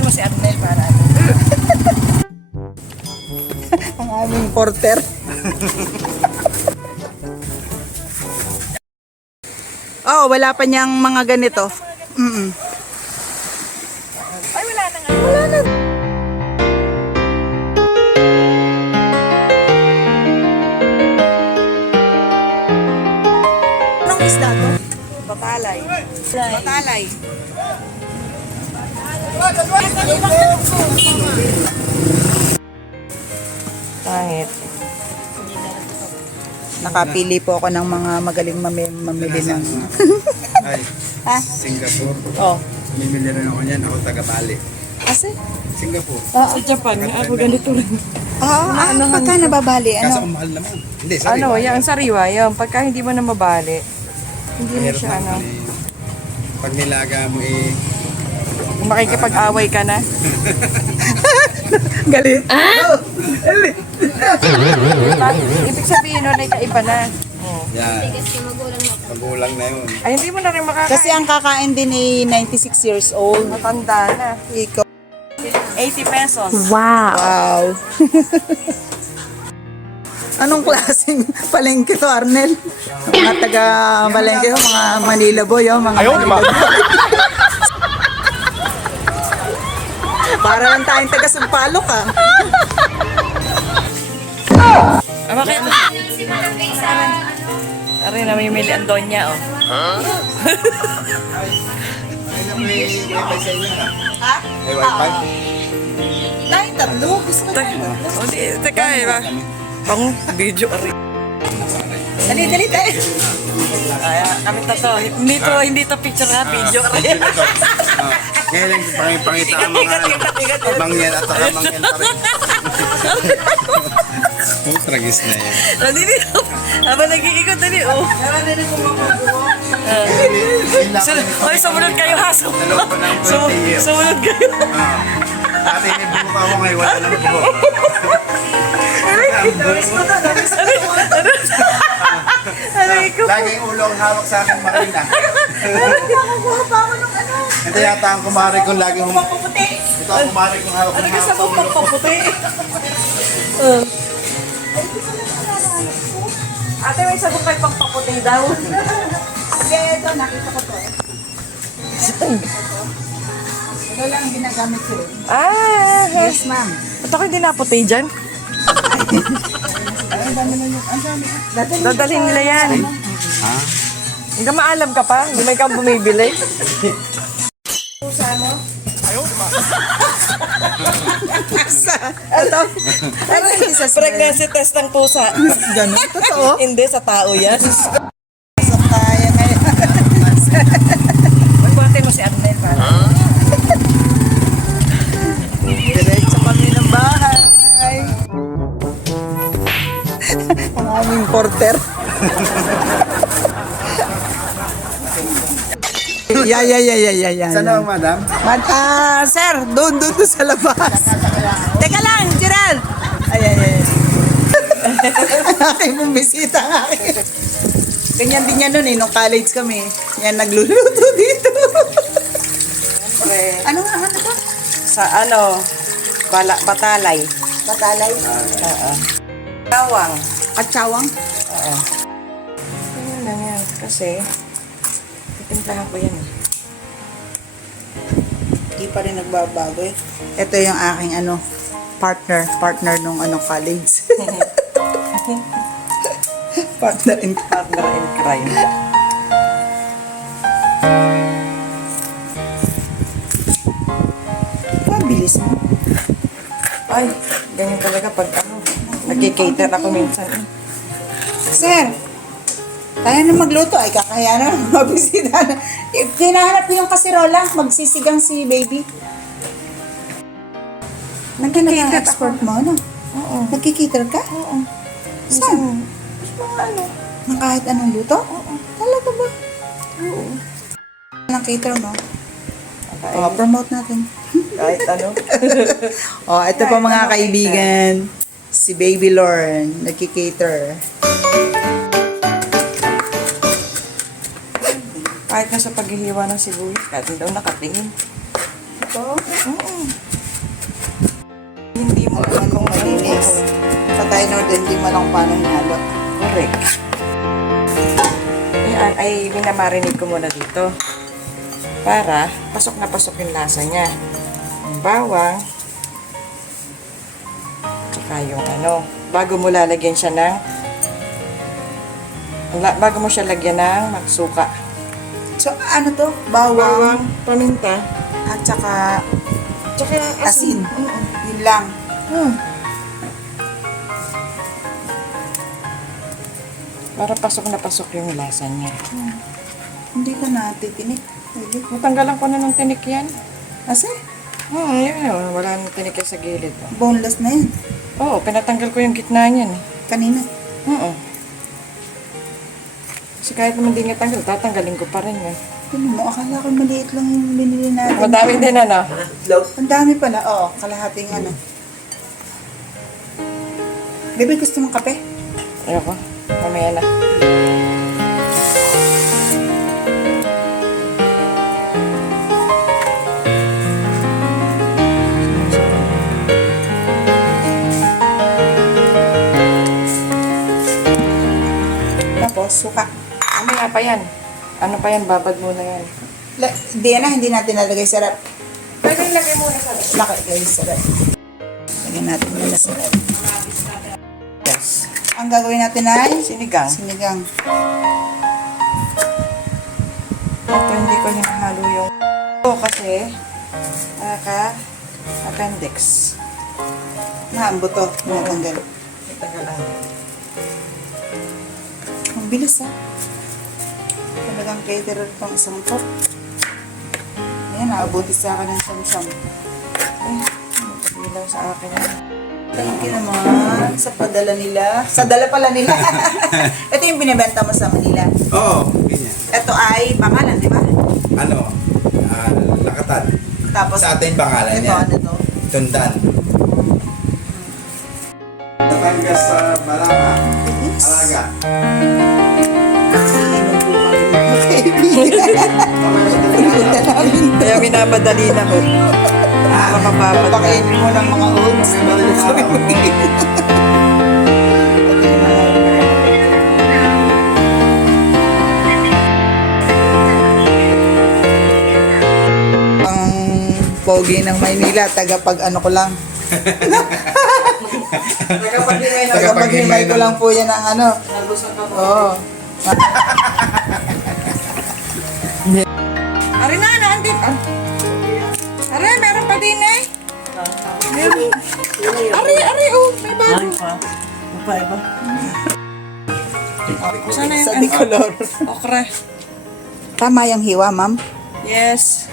Buhatin mo si Arnel para ang aming porter. Oh, wala pa niyang mga ganito. Ay, wala na nga. Wala na. Anong isda to? Batalay. Batalay. Pangit. Nakapili po ako ng mga magaling mamili ng... Ay, Ha? Singapore. Oh. Mimili rin ako niyan. Ako taga Bali. Kasi? Singapore. Sa Japan, ako ganito rin. Pagka nababali, Kaso ano? ang mahal naman. Hindi, sorry. Ano, yung sariwa, yung pagka hindi mo na mabali, hindi na Mahirap siya, ano, naman eh. Pag nilaga mo kung makikipag-away ka na. Galit. Ibig sabihin nun ay kaiba na. yan. Magulang na yun. Ay, hindi mo na rin makakain. Kasi ang kakain din ay 96 years old. Matanda na. Ikaw. 80 pesos. Wow. Anong klaseng palengke to, Arnel? Mga taga palengke, mga Manila boy, oh, mga Manila boy. Para lang tayong taga Sampaloc, ah. Bakit? Aray, namimili ang donya, oh. May wifi sa inyo na. Ha? May wifi? Tayong tatlo. Gusto ko tayong tatlo. O, di, teka, ba? Pang video, aray. Dali, dali tayo. Ay, kami to. Hindi to picture ha, video, aray. Ngayon lang pangita ang mga mangyan at saka mangyan pa rin. Oh, tragis na yan. Hindi, habang nag-iikot, dali, oh. Hoy, sumunod kayo ha. Sumunod kayo. Dati may buhok ako ngayon, wala nang buhok. Laging ulo ang hawak sa akin, Marina. Nakakuha pa ako ng ano. Ito yata ang kumari kong laging Papuputi. Ito ang kumari kong hawak Ano ng ka sa hawak. mong pagpaputi? Ate, may sabong kayo pagpaputi daw. Sige, ito, nakita ko to. Ito lang ang ginagamit ko. Ah, Yes, ma'am. ba't ako hindi naputi dyan? Ang dami na yung, ang dami. Dadalhin nila yan. Ha? Hanggang maalam ka pa, hindi may kang bumibili. Ito. Ano yung isa sa Pregnancy test ng pusa. Ganun? Totoo? Hindi, sa tao yan. Pasok tayo ngayon. Magbuhatin mo si Arnel para. Diretso kami ng bahay. Ang aming porter. Yeah. Saan ang madam? Sir, doon sa labas. Teka lang, Gerald. Ay. Ang aking bumisita ang aking. Ganyan din yan nun eh, nung college kami. Yan, nagluluto dito. Ano to? Sa ano, batalay. Batalay? Oo. Tawang. At chawang? Oo. Ganyan lang yan. Kasi, titimplahan ko yan. Hindi pa rin nagbabago eh. Ito yung aking partner nung college. Partner in Partner in crime. Mabilis mo. Ay, ganyan talaga pag nagkikater ako minsan. Sir, kaya na magluto. Ay, kakaya na. Mabisita na. Hinahanap ko yung kasirola. Magsisigang si baby. Nagkikater Expert mo, ano? Oo. Nagkikater ka? Oo. Saan? Mga ano? Ng kahit anong luto? Oo. Talaga ba? Oo. Ng cater mo? Promote natin. Kahit ano. Ito pa mga kaibigan. Si Baby Lauren, nagkikater. Kahit na sa paghihiwa ng sibuyas, kahit daw nakatingin. to? Hindi mo alam kung Malinis. Sa timer din, hindi mo alam kung paano hinalo. Correct. Ayan, ay minamarinig ko muna dito. Para pasok na pasok yung lasa niya. Yung bawang. Tsaka yung ano. Bago mo lalagyan siya ng bago mo siya lagyan ng magsuka. So, ano to? Bawang paminta, at saka tsaka asin. Oo. Yun lang. Para pasok na pasok yung lasa niya. Hindi ka natitinik. Pwede. Natanggalan ko na ng tinik yan. Kasi, Yan. Wala nang tinik yan sa gilid. boneless na yan. Oo, pinatanggal ko yung gitna niyan. Kanina. Oo. Kasi kahit naman di nga tanggal, tatanggalin ko pa rin yan. Ano mo, akala ko maliit lang yung binili natin. Madami din ano. Ang dami pala. Oo, kalahating ano. Bebe, gusto mong kape? Ayoko. Mamaya na. Tapos, suka. Mamaya pa yan. Ano pa yan? Babad muna yan. Hindi natin nalagay sa rep. Pwede ilagay muna sa loob. Nakagay sa rep. Lagyan natin muna sa rep. Yes. Ang gagawin natin ay Sinigang. sinigang. Ito hindi ko hinahalo yung kasi nakaka-appendix. Naambo to. Natanggal. Itagal lang. Ang bilis ha. Talagang caterer pang isang pot. Ayan, naabuti sa akin ng siyam-siyam. Bilang sa akin yan. Thank you naman sa padala nila. Sa dala pala nila. Ito yung binibenta mo sa Manila. Oo, ganyan. Ito ay pangalan, di ba? Ano? Lakatan. Tapos, Sa atin pangalan ito, yan. ano to? Tundan. Batangas sa Barama. Yes. Alaga. Inom po kami mga kaibigan. Punta namin. Kaya minamadali na ko. Makapapapad. Pakainin mo ng mga oats. Ang pogi ng Maynila, tagapag ano ko lang. Tagapag-himay ko lang po yan ang ano. Oo. Ari na, naandit. Ari, meron pa din eh. Meron. Ari, oh, may bago. Sana yung Sa decolor. okra. Tama yung hiwa, ma'am. Yes.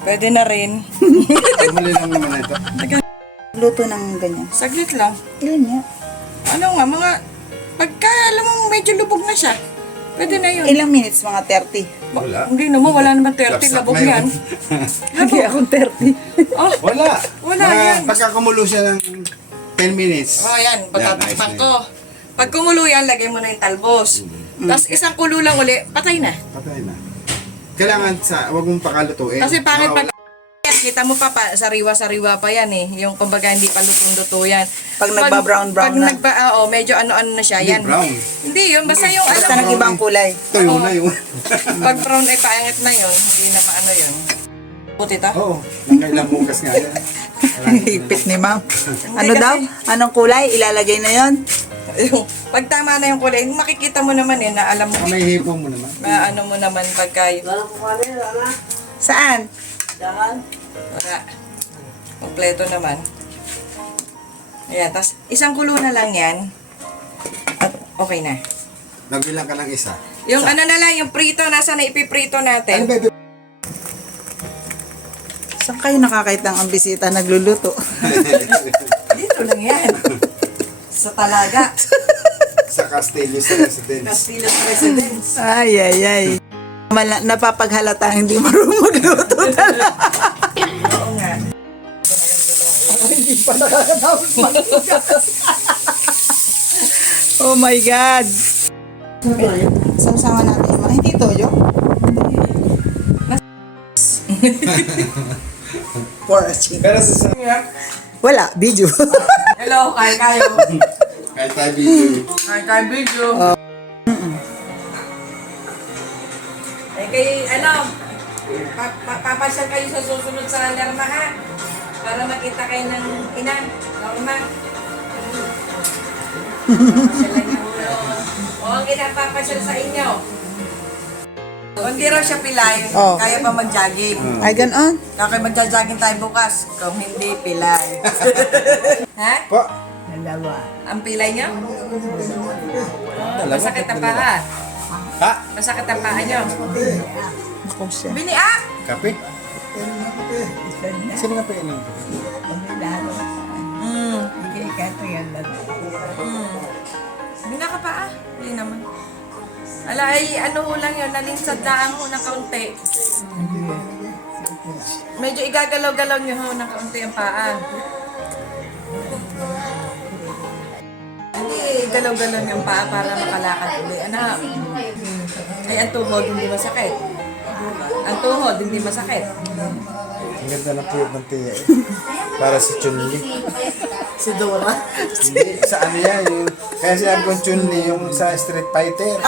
Pwede na rin. Huli lang naman ito. Luto ng ganyan. Saglit lang. Yun nga. Ano nga, pagka alam mo medyo lubog na siya, pwede na yun. Ilang minutes? Mga 30. Wala. Hindi naman, wala naman 30 Lapsak labog na yun. yan. Hindi akong 30. Oh, Wala. Wala yan. Pagka kumulo siya ng 10 minutes. oh yan, pagtatakpan nice ko. Pag kumulo yan, lagay mo na yung talbos. Tapos isang kulo lang uli, patay na. Patay na. Kailangan wag mong pakalutuin. Kasi pangit pag kita mo pa, sariwa-sariwa pa yan eh. Yung kumbaga hindi pa lutong-luto yan. Pag nagba-brown-brown na. Medyo ano-ano na siya. Hindi Yan. brown. Hindi yun, basta yung Basta alam mo. ng ibang kulay. Ito yun na yun. Pag brown ay paangit na yun, hindi na maano yun. Puti ta? Oo. Nakailang bukas nga yan. Hipit ni ma'am. Ano kasi- daw? Anong kulay? Ilalagay na yon. Yung, pag tama na yung kulay, makikita mo naman eh, na alam mo, May hipo mo naman. na ano mo naman pagka, Saan? wala. Kompleto naman. Ayan, tas isang kulo na lang yan. At okay na. Nagbilang ka ng isa. Yung ano na lang, yung prito, nasa na ipiprito natin. Saan kayo nakakita ang bisita nagluluto? Dito lang yan. Sa Talaga. Sa Castillo sa residence. Castillo's Residence. Ay, ay, ay. Napapaghalata hindi marunong magluto talaga. Oo nga. Hindi pa nakakatapos maglugas. Oh my God. Sasama natin yung mga, hindi toyo. for watching. Pero sa Wala, video. Hello, kayo. kahit tayo video. Kayo video. Eh, kayo, papasyal kayo sa susunod sa Lerma, ha? Para makita kayo ng ina, Norma. Papasyalan niyo ulo. O, ang papasyal sa inyo. Kung di raw siya pilay, Oh. kaya pa mag-jogging. Ay, ganon. Kaya mag-jogging tayo bukas. Kung hindi, pilay. Ha? Po. Ang pilay niyo? Masakit ang paa. Ha? Masakit ang paa niyo. Ako siya. Biniak! Kape? Sino nga pa yun? Biniak ka paa? Hindi naman. Ala, ay ano ho lang yun, nalinsad na ho ng kaunti. Medyo igagalaw-galaw niyo ho ng kaunti ang paa. Hindi, galaw-galaw niyo ang paa para makalakad ulit. Anak, ay ang tuhod hindi masakit. Ang tuhod hindi masakit. Ang ganda ng puyod ng tiya eh. Para si Chun-Li. Si Dora. Hindi, sa ano yan? Yung, kaya sinabi kong Chun-Li, yung sa Street Fighter.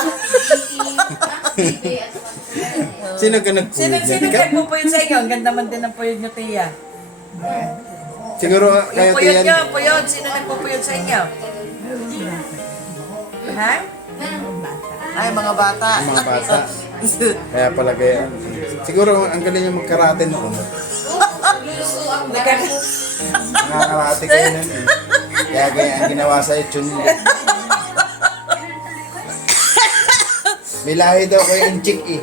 Sino ka nagpuyod? Sino nagpupuyod sa inyo? Ang ganda man din ang puyod niyo, Tia. Siguro Yung kayo puyod tiyan. niyo, puyod. Sino nagpupuyod sa inyo? Ha? Ay, mga bata. Ang mga bata. Kaya pala kaya. Siguro ang galing yung magkarate noon. Nakakarate kayo nun eh. Kaya kaya ang ginawa sa'yo, Chun-Li. May lahi daw kayo yung chick eh.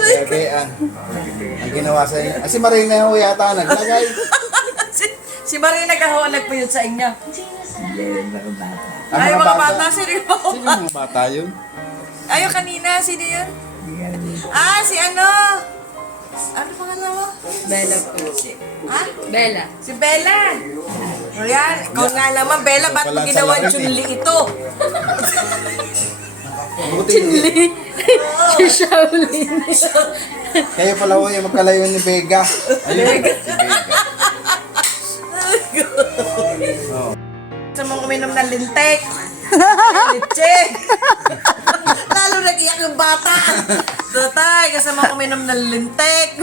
Kaya kaya ang ginawa sa'yo. Si Marina ho yata naglagay. si Marie nagkahawa nagpuyod sa inyo. Ang Ay, mga bata, seryoso. Sino yung mga bata yun? Ayo kanina, sino yun? Ah, si ano? Ano pangalan mo? Bella po. Ha? Bella. Si Bella. O yan, ikaw nga naman, Bella, ba't mo Wala sa ginawa langit, Chun-Li ito? Buti hindi. Si Shaolin. Kayo pala ho yung magkalayo ni Vega. Ayun, si Vega. Oh. Sa mga uminom ng lintek. Litse. Lalo nag-iyak yung bata. Tatay, kasama uminom ng lintek.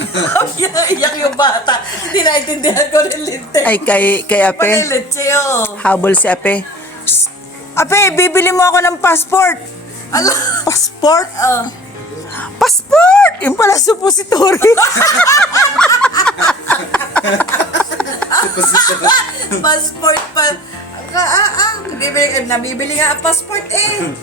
Iyak yung bata. Hindi naintindihan ko ng lintek. Ay, kay Pati Ape. litse, oh. Habol si Ape. Psst! Ape, bibili mo ako ng passport. Ala. Passport? Oh. Passport! Yung pala suppository. Passport pa. Nabibili nga ang passport eh.